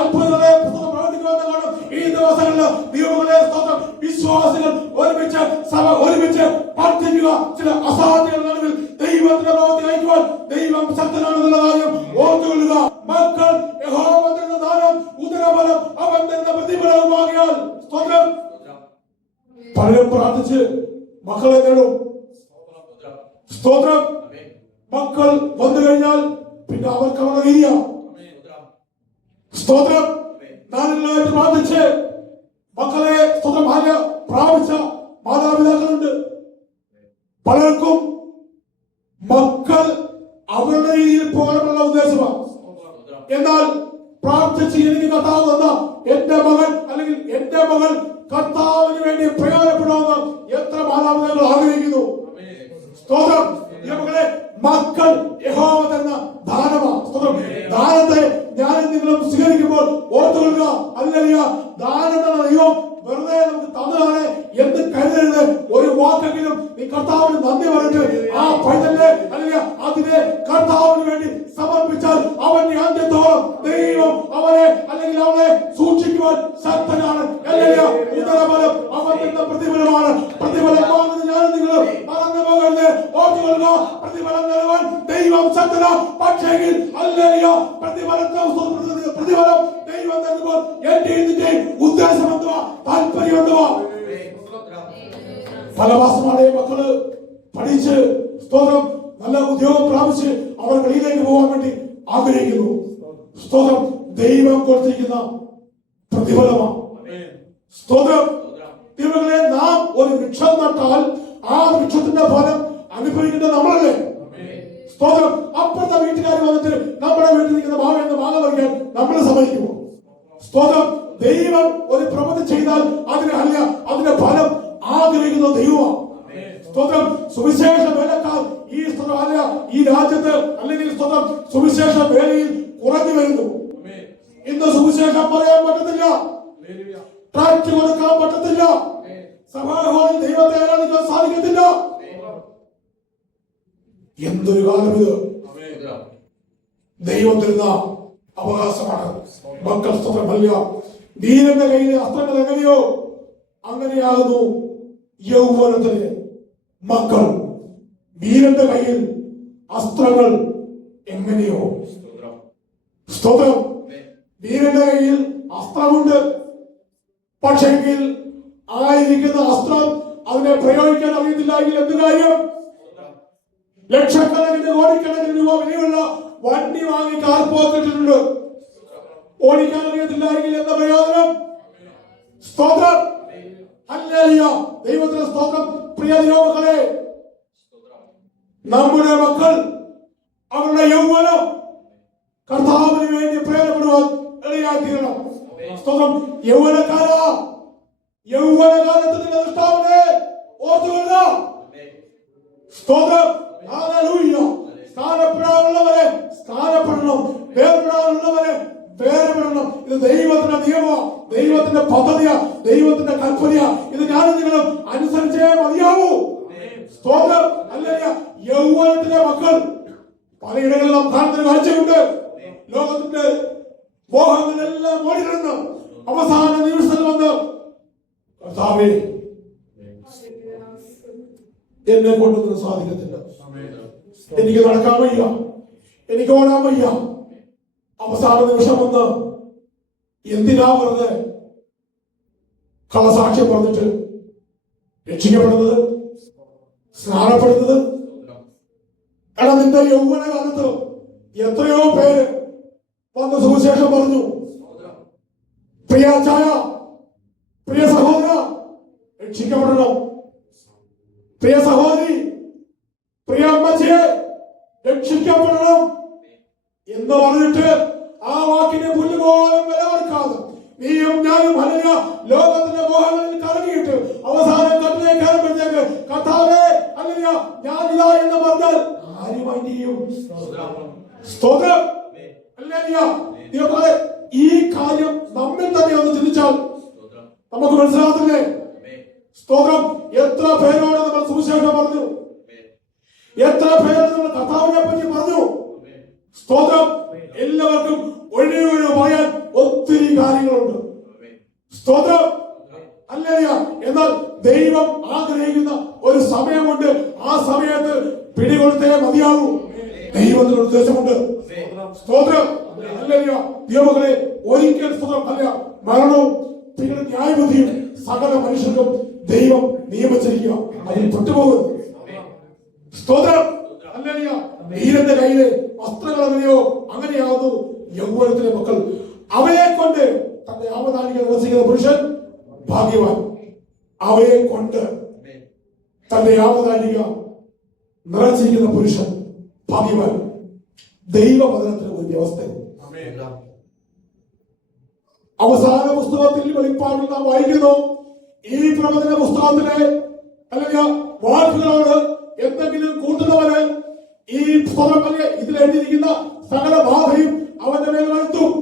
അത്ഭുതങ്ങളെ പ്രവർത്തിക്കുവാൻ കാണും ഈ ദിവസങ്ങളിൽ ദൈവങ്ങളെ സ്തോത്രം. വിശ്വാസികൾ ഒരുമിച്ച്, സഭ ഒരുമിച്ച് പ്രാർത്ഥിക്കുക. ചില അസാധ്യങ്ങളുടെ നടുവിൽ ദൈവത്തിന്റെ പ്രവൃത്തി അയക്കുവാൻ ദൈവം ശക്തനാണെന്നുള്ള കാര്യം ഓർത്തുകൊള്ളുക. മക്കൾ യഹോവ തരുന്ന ദാനം, ഉദരഫലം അവൻ തരുന്ന പ്രതിഫലവുമാകിയാൽ. സ്തോത്രം. പലരും പ്രാർത്ഥിച്ച് മക്കളെ നേടും. സ്തോത്രം. മക്കൾ വന്നു കഴിഞ്ഞാൽ പിന്നെ അവർക്ക് അവിടെ ഇല്ല. സ്തോത്രം. നാളിലായിട്ട് പ്രാർത്ഥിച്ച് മക്കളെ സ്തോത്രം പ്രാപിച്ച മാതാപിതാക്കളുണ്ട്. പലർക്കും മക്കൾ അവരുടെ രീതിയിൽ പോകാനുള്ള ഉദ്ദേശമാണ്. എന്നാൽ പ്രാർത്ഥിച്ച് എനിക്ക് കർത്താവ് തന്ന എന്റെ മകൻ അല്ലെങ്കിൽ എന്റെ മകൾ കർത്താവിന് വേണ്ടി പ്രയോജനപ്പെടാമെന്ന് എത്ര മാതാപിതാക്കൾ ആഗ്രഹിക്കുന്നു. സ്തോത്രം. മക്കൾ യഹോവ തരുന്ന ദാനമാണ്. ദാനത്തെ ഞാനും നിങ്ങളും സ്വീകരിക്കുമ്പോൾ ഓർത്തുകൊള്ളുക, ഹല്ലേലൂയ ദാനം എന്ന ദൈവം വെറുതെ നമുക്ക് തന്നതാണ് എന്ന് കരുതരുത്. ഒരു വാക്കെങ്കിലും നീ കർത്താവിന് നന്ദി പറഞ്ഞിട്ട് ആ പൈതലിനെ അല്ലെങ്കിൽ അതിനെ കർത്താവിന് വേണ്ടി സമർപ്പിച്ചാൽ അവന്റെ അന്ത്യത്തോളം അവൻ ശക്തനാണ്. ഉദരബലം അവന്റെ പ്രതിഫലമാണ്. പ്രതിഫലം വാങ്ങുന്ന ഞാൻ നിങ്ങൾ മറന്നു പോകരുത്. ഓർത്തുകൊള്ളുക, പ്രതിഫലം നൽകുവാൻ ദൈവം ശക്തനാ. പക്ഷേങ്കിൽ പ്രതിഫലം ദൈവം നൽകുമ്പോൾ എന്റെ ഉദ്ദേശം എന്തുവാ, താല്പര്യം എന്തുവാ? പല മാസമാണ് മക്കള് പഠിച്ച് സ്തോത്രം നല്ല ഉദ്യോഗം പ്രാപിച്ച് അവർ വെളിയിലേക്ക് പോകാൻ വേണ്ടി ആഗ്രഹിക്കുന്നു. സ്തോത്രം ദൈവം കൊടുത്തിരിക്കുന്ന പ്രതിഫലമാണ്. സ്തോത്രം ദൈവങ്ങളെ, നാം ഒരു വൃക്ഷം നട്ടാൽ ആ വൃക്ഷത്തിന്റെ ഫലം അനുഭവിക്കുന്നത് നമ്മളല്ലേ? സ്തോത്രം അപ്പുറത്തെ വീട്ടുകാർ വന്നിട്ട് നമ്മുടെ വീട്ടിൽ നിൽക്കുന്ന മാവ് എന്ന് മാങ്ങ വയ്ക്കാൻ നമ്മൾ സമ്മതിക്കുമോ? സ്തോത്രം ദൈവം ഒരു പ്രവൃത്തി ചെയ്താൽ അതിന്റെ ഫലം ആഗ്രഹിക്കുന്ന ദൈവമാണ്. സ്തോത്രം സുവിശേഷ വേലക്കാർ ഈ രാജ്യത്ത് അല്ലെങ്കിൽ സ്തോത്രം സുവിശേഷ വേലയിൽ കുറഞ്ഞു വരുന്നു. ഇന്ന് സുവിശേഷം പറയാൻ പറ്റത്തില്ല, ട്രാക്ട് കൊടുക്കാൻ പറ്റത്തില്ല, സഭാഹോളിൽ ദൈവത്തെ ആരാധിക്കാൻ സാധിക്കത്തില്ല. എന്തൊരു കാലം ഇത്! ദൈവം തരുന്ന അവകാശമാണ് മക്കൾ. സ്തോത്രമല്ല, വീരന്റെ കയ്യിലെ അസ്ത്രങ്ങൾ എങ്ങനെയോ അങ്ങനെയാകുന്നു യൗവനത്തിലെ മക്കൾ. വീരന്റെ കയ്യിൽ അസ്ത്രങ്ങൾ എങ്ങനെയോ. സ്തോത്രം, വീരന്റെ കയ്യിൽ അസ്ത്രമുണ്ട്. പക്ഷെങ്കിൽ ആയിരിക്കുന്ന അസ്ത്രം അതിനെ പ്രയോഗിക്കാൻ അറിയത്തില്ല എങ്കിൽ എന്ത് കാര്യം? ലക്ഷക്കണക്കിന് കോടിക്കണക്കിന് രൂപ വിലയുള്ള വണ്ടി വാങ്ങി കാർപ്പോത്തിട്ടുണ്ട്, ഓടിക്കാൻ അറിയത്തില്ല എങ്കിൽ എന്താ പ്രയോജനം? സ്തോത്രം, ഹല്ലേലൂയ, ദൈവത്തിന്റെ സ്തോത്രം. പ്രിയ ദൈവമക്കളെ, നമ്മുടെ മക്കൾ അവരുടെ യൗവനം കർത്താവിന് വേണ്ടി പ്രേരണപ്പെടുവാൻ ഇടയായിത്തീരണം. സ്തോത്രം, യൗവനകാലത്ത് നിന്റെ കർത്താവിനെ ഓർത്തുകൊള്ളുക. സ്തോത്രം, ഹല്ലേലൂയ. സ്ഥാനപ്പെടാനുള്ളവരെ സ്ഥാനപ്പെടണം, വേർപെടാനുള്ളവരെ വേർപെടണം. ഇത് ദൈവത്തിന്റെ നിയമമാണ്, ദൈവത്തിന്റെ പദ്ധതിയാ, ദൈവത്തിന്റെ കൽപ്പനയാ. ഇത് ഞാനും നിങ്ങളും അനുസരിച്ചേ മതിയാവൂ. സ്തോത്രം, ഹല്ലേലൂയ. യൗവനത്തിലെ മക്കൾ പലയിടങ്ങളിൽ നാം കാണുന്ന കാഴ്ചയുണ്ട്. ലോകത്തിന്റെ മോഹങ്ങളെല്ലാം ഓടിക്കിടന്ന് അവസാന നിമിഷത്തിൽ വന്ന് കർത്താവേ, എന്നെ കൊണ്ടൊന്നും സാധിക്കത്തില്ല, എനിക്ക് നടക്കാൻ വയ്യ, എനിക്ക് ഓടാൻ വയ്യ. അവസാന നിമിഷം വന്ന് എന്തിനാ വെറുതെ കള്ളസാക്ഷ്യം പറഞ്ഞിട്ട് രക്ഷിക്കപ്പെടുന്നത്, സ്നാനപ്പെടുന്നത്? എടാ, നിന്റെ യൗവന കാലത്ത് എത്രയോ പേര് വന്ന് സുവിശേഷം പറഞ്ഞു. പ്രിയ ചായ, പ്രിയ സഹോദര, രക്ഷിക്കപ്പെടണം. പ്രിയ സഹോദരി, പ്രിയ അമ്മച്ചിയെ, രക്ഷിക്കപ്പെടണം എന്ന് പറഞ്ഞിട്ട് ആ വാക്കിനെ പുല്ലുപോലും വില കൊടുക്കാതെ നീയും ഞാനും ഹല്ലേലൂയ ലോകത്തിന്റെ മോഹങ്ങളിൽ കറങ്ങിയിട്ട് അവസാനം കട്ടിലെ കയറുമ്പോഴത്തേക്ക് കർത്താവേ ഹല്ലേലൂയ ഞാനിതാ എന്ന് പറഞ്ഞാൽ ആര് മൈൻഡ് ചെയ്യും? സ്തോത്രം, ഹല്ലേലൂയ. ഇതുപോലെ ഈ കാര്യം നമ്മിൽ തന്നെ ഒന്ന് ചിന്തിച്ചാൽ നമുക്ക് മനസ്സിലാകത്തില്ലേ? സ്തോത്രം, എത്ര പേരോട് നമ്മൾ സുവിശേഷം പറഞ്ഞു, എത്ര പേരോട് നമ്മൾ കർത്താവിനെ പറ്റി പറഞ്ഞു. സ്തോത്രം, എല്ലാവർക്കും ഒഴിവൊഴിവ് പറയാൻ ഒത്തിരി കാര്യങ്ങളുണ്ട്. സ്തോത്രം, ഹല്ലേലൂയ. എന്നാൽ ദൈവം ആഗ്രഹിക്കുന്ന ഒരു സമയമുണ്ട്, ആ സമയത്ത് പിടികൊടുത്തേ മതിയാവൂ. ദൈവത്തിന് ഉദ്ദേശമുണ്ട്. സ്തോത്രം, ഹല്ലേലൂയ. ദൈവമക്കളെ, ഒരിക്കൽ സ്തോത്രം അല്ല, മരണവും പിന്നെ ന്യായവിധിയും സകല മനുഷ്യർക്കും ദൈവം നിയമിച്ചിരിക്കുക, അതിൽ പെട്ടുപോകും. സ്തോത്രം, ഹല്ലേലൂയ. വീരന്റെ കയ്യിലെ വസ്ത്രങ്ങൾ എങ്ങനെയോ അങ്ങനെയാവുന്നു യൗവനത്തിലെ മക്കൾ. അവയെ കൊണ്ട് തന്റെ ആവതാനിക നിവസിക്കുന്ന പുരുഷൻ ഭാഗ്യവാൻ. അവയെ കൊണ്ട് തന്റെ ആവതാനിക നിറച്ചിരിക്കുന്ന പുരുഷൻ ഭാഗ്യവാൻ. ദൈവവചനത്തിന് ഒരു വ്യവസ്ഥ. അവസാന പുസ്തകത്തിൽ വെളിപ്പാടിൽ നാം വായിക്കുന്നു, ഈ പ്രവചന പുസ്തകത്തിലെ അല്ലെങ്കിൽ വാക്കുകളോട് എന്തെങ്കിലും കൂട്ടുന്നവന് ഈ ഇതിൽ എഴുതിയിരിക്കുന്ന സകല ബാധയും അവന്റെ മേൽ വരുത്തും.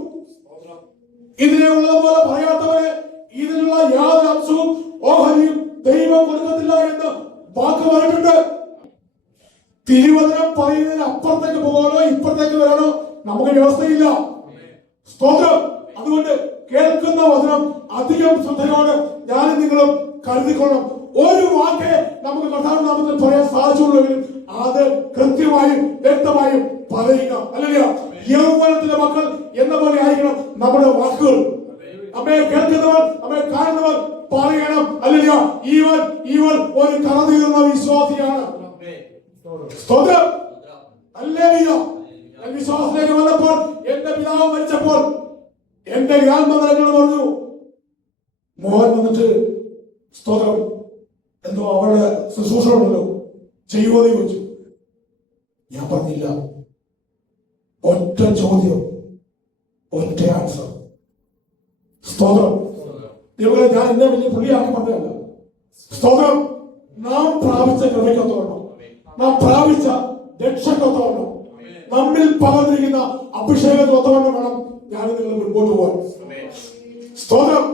ഇതിനെ ഉള്ളതുപോലെ പറയാത്തവന് ഇതിലുള്ള യാതൊരു അംശവും ഓഹരിയും ദൈവം കൊടുക്കത്തില്ല എന്ന് വാക്ക് പറഞ്ഞിട്ടുണ്ട്. തിരുവചനം പറയുന്നതിന് അപ്പുറത്തേക്ക് പോകാനോ ഇപ്പുറത്തേക്ക് വരാനോ നമുക്ക് വ്യവസ്ഥയില്ല. സ്തോത്രം. അതുകൊണ്ട് കേൾക്കുന്ന വചനം അധികം ശ്രദ്ധയോടെ ഞാനും നിങ്ങളും കരുതിക്കൊള്ളണം. ഒരു വാക്ക് നമുക്ക് കർത്താവിന്റെ നാമത്തിൽ പറയാൻ സാധിച്ചുള്ളൂവെങ്കിലും അത് കൃത്യമായും വ്യക്തമായും പറയുക. അല്ലെങ്കിൽ യൗവനത്തിന്റെ മക്കൾ എന്ന പോലെ ആയിരിക്കണം നമ്മുടെ വാക്കുകൾ. അമ്മയെ കേൾക്കുന്നവർ, അമ്മയെ കാണുന്നവർ പറയണം, അല്ലെങ്കിൽ ഇവൻ ഒരു കറതീർന്ന വിശ്വാസിയാണ്. സ്തോത്രം. ഹല്ലേലൂയ. വിശ്വാസത്തിലേക്ക് വന്നപ്പോൾ എന്റെ പിതാവ് മരിച്ചപ്പോൾ എന്റെ ഗ്രാൻമദർ എന്നോട് പറഞ്ഞു, മോഹൻ വന്നിട്ട് സ്തോത്രം എന്തോ അവളുടെ ശുശ്രൂഷ ഉണ്ടല്ലോ ചെയ്യുവോന്ന് ചോദിച്ചു. ഞാൻ പറഞ്ഞില്ല. ഒറ്റ ചോദ്യം, ഒറ്റ ആൻസർ. സ്തോത്രം. ഇവരെ ഞാൻ എന്നെ വലിയ പുള്ളിയാക്കി പറഞ്ഞതല്ല. സ്തോത്രം. നാം പ്രാപിച്ച കൃപയ്ക്കൊത്തോണം, നാം പ്രാപിച്ച രക്ഷക്കൊത്തോണം, നമ്മിൽ പകർന്നിരിക്കുന്ന അഭിഷേകത്തൊത്തവണ്ണം വേണം ഞാൻ നിങ്ങൾ മുൻപോട്ട് പോകാൻ. സ്തോത്രം.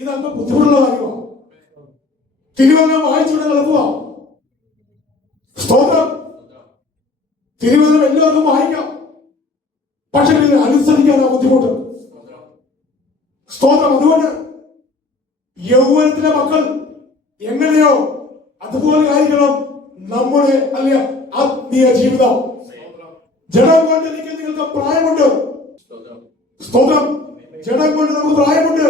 ഇതങ്ങ് ബുദ്ധിമുട്ടുള്ള കാര്യമാണ്. തിരുവചനം വായിച്ചുകൊണ്ട് നടക്കുക. സ്തോത്രം. തിരുവചനം എല്ലാവർക്കും വായിക്കാം, പക്ഷെ ഇത് അനുസരിക്കാൻ ബുദ്ധിമുട്ട്. സ്തോത്രം. അതുകൊണ്ട് യൗവനത്തിലെ മക്കൾ എങ്ങനെയോ അതുപോലെ ആയിരിക്കണം നമ്മുടെ അല്ലെ ആത്മീയ ജീവിതം. ജഡം കൊണ്ട് എനിക്ക് നിങ്ങൾക്ക് പ്രായമുണ്ട്. സ്തോത്രം. ജഡം കൊണ്ട് നമുക്ക് പ്രായമുണ്ട്,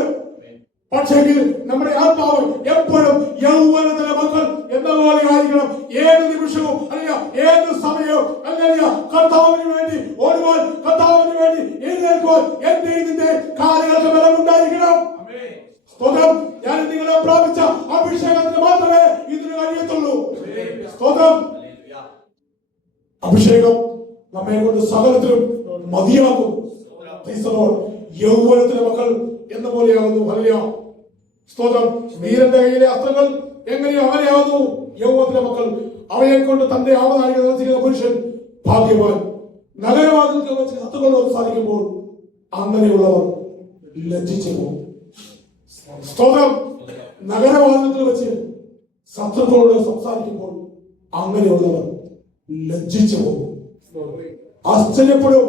പക്ഷെങ്കിൽ നമ്മുടെ ആത്മാവ് എപ്പോഴും യൗവനത്തിലെ മക്കൾ എന്ന പോലെ ആയിരിക്കണം. ഏത് നിമിഷവും അല്ലെങ്കിൽ ഏത് സമയവും അല്ലെങ്കിൽ കർത്താവിന് വേണ്ടി ഓടുവാൻ, കർത്താവിന് വേണ്ടി എഴുന്നേൽക്കുവാൻ എന്റെ ഇതിന്റെ കാലുകൾക്ക് ബലമുണ്ടായിരിക്കണം. സ്തോത്രം. ഞാൻ നിങ്ങളെ പ്രാപിച്ച അഭിഷേകത്തിന് മാത്രമേ ഇതിന് കഴിയത്തുള്ളൂ. സ്തോത്രം. അഭിഷേകം നമ്മെ കൊണ്ട് സകലത്തിലും മതിയാകും. യൗവനത്തിലെ മക്കൾ എന്ന പോലെയാകുന്നു. ഹല്ലേലൂയ. സ്തോത്രം. വീരന്റെ കയ്യിലെ അസ്ത്രങ്ങൾ എങ്ങനെയോ അങ്ങനെയാകുന്നു യൗവനത്തിലെ മക്കൾ. അവയെ കൊണ്ട് തന്റെ ആവനാഴിക നിറച്ചിരിക്കുന്ന പുരുഷൻ ഭാഗ്യവാൻ. നഗരവാതിൽക്ക് വെച്ച് ശത്രുക്കളോട് സാധിക്കുമ്പോൾ അങ്ങനെയുള്ളവർ ലജ്ജിച്ചു പോകും. സ്തോത്രം. നഗരവാതിൽക്ക് വെച്ച് ശത്രുക്കളോട് സംസാരിക്കുമ്പോൾ അങ്ങനെയുള്ളവർ ലജ്ജിച്ചു പോകും, ആശ്ചര്യപ്പെടും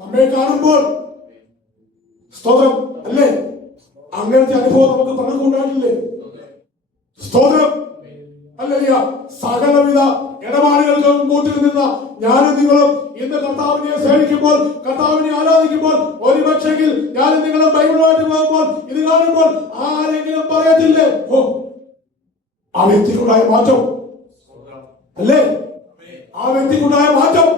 നമ്മെ കാണുമ്പോൾ. സ്തോത്രം. അല്ലേ? അങ്ങനത്തെ അനുഭവം നമുക്ക് പലർക്കുണ്ടായിട്ടില്ലേ? സ്തോത്രം. അല്ലല്ല. സകലവിധ ഇടപാടുകൾക്ക് മുമ്പോട്ടിൽ നിന്ന ഞാനും നിങ്ങളും ഇന്ന് കർത്താവിനെ സേവിക്കുമ്പോൾ, കർത്താവിനെ ആരാധിക്കുമ്പോൾ, ഒരു പക്ഷെങ്കിൽ ഞാനും നിങ്ങളും ബൈബിളുമായിട്ട് പോകുമ്പോൾ ഇത് കാണുമ്പോൾ ആരെങ്കിലും പറയത്തില്ലേ, ഓ ആ വ്യക്തിക്കുണ്ടായ മാറ്റം, അല്ലേ? ആ വ്യക്തിക്കുണ്ടായ മാറ്റം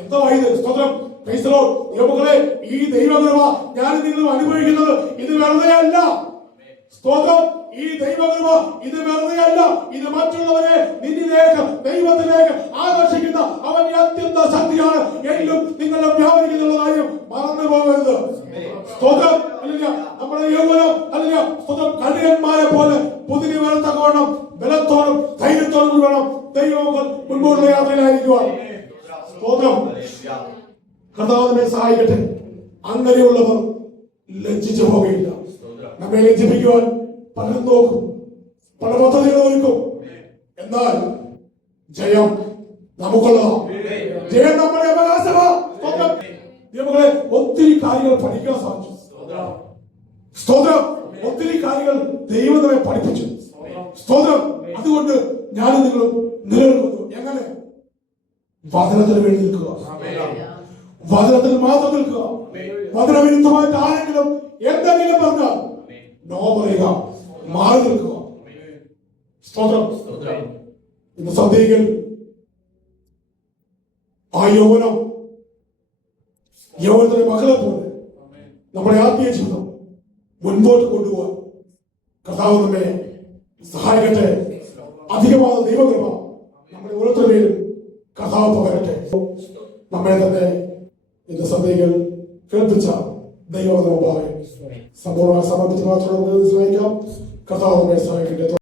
എന്തോ ആയത്. സ്തോത്രം. ദൈവമക്കളെ, ഈ ദൈവകൃപ ഞാൻ നിങ്ങൾ അനുഭവിക്കുന്നത് ഇത് വെറുതെ അല്ല. സ്തോത്രം. ഈ ദൈവകൃപ ഇത് വെറുതെ അല്ല. ഇത് മറ്റുള്ളവരെ നിന്നിലേക്ക് ദൈവത്തിലേക്ക് ആകർഷിക്കുന്ന അവന്റെ അത്യന്ത ശക്തിയാണ്. എങ്കിലും നിങ്ങളുടെ വ്യാപരിക്കുന്നുള്ള കാര്യം മറന്നു പോകരുത്. സ്തോത്രം. അല്ലെങ്കിൽ നമ്മുടെ യൗവനം അല്ലെങ്കിൽ സ്തോത്രം കഴുകന്മാരെ പോലെ പുതിയ വരത്തക്കവണ്ണം ബലത്തോടും ധൈര്യത്തോടും വേണം ദൈവമക്കൾ മുൻപോട്ടുള്ള യാത്രയിലായിരിക്കുവാൻ. സ്തോത്രം. കർത്താവിനെ സഹായിക്കട്ടെ. അങ്ങനെയുള്ളവർ ലജ്ജിച്ചു പോവുകയില്ല. നമ്മെ ലജ്ജിപ്പിക്കുവാൻ പലരും നോക്കും, പല പദ്ധതികൾ ഒരുക്കും. എന്നാൽ ജയം നമുക്കുള്ളതാ. ജയം നമ്മുടെ അവകാശമാണ്. നമ്മളെ ഒത്തിരി കാര്യങ്ങൾ പഠിക്കാൻ സാധിച്ചു. സ്തോത്രം. ഒത്തിരി കാര്യങ്ങൾ ദൈവം നമ്മെ പഠിപ്പിച്ചു. സ്തോത്രം. അതുകൊണ്ട് ഞാനും നിങ്ങളും നിലനിൽക്കുന്നു. എങ്ങനെ? വചനത്തിന് വേണ്ടി നിൽക്കുക, വചനത്തിൽ മാത്രം നിൽക്കുക. വചനവിരുദ്ധമായിട്ട് ആരെങ്കിലും എന്തെങ്കിലും പറഞ്ഞാൽ നോ പറയുക, മാറി നിൽക്കുക. സ്തോത്രം. ഇന്ന് സന്ധ്യയിൽ ആ യൗവനത്തിലെ മകളെ പോലെ നമ്മുടെ ആത്മീയ ജീവിതം മുൻപോട്ട് കൊണ്ടുപോകാൻ കർത്താവ് നമ്മെ സഹായിക്കട്ടെ. അധികമായ ദൈവകൃപ നമ്മുടെ ഓരോരുത്തരുടെയും കർത്താവ് പകരട്ടെ. നമ്മെ തന്നെ ഇന്ന് സന്ധ്യകൾ കേൾപ്പിച്ച ദൈവം സമ്പൂർണ്ണ സമർപ്പിച്ച് മാത്രം സഹായിക്കാം. കർത്താവ് നമ്മെ സഹായിക്കട്ടെ.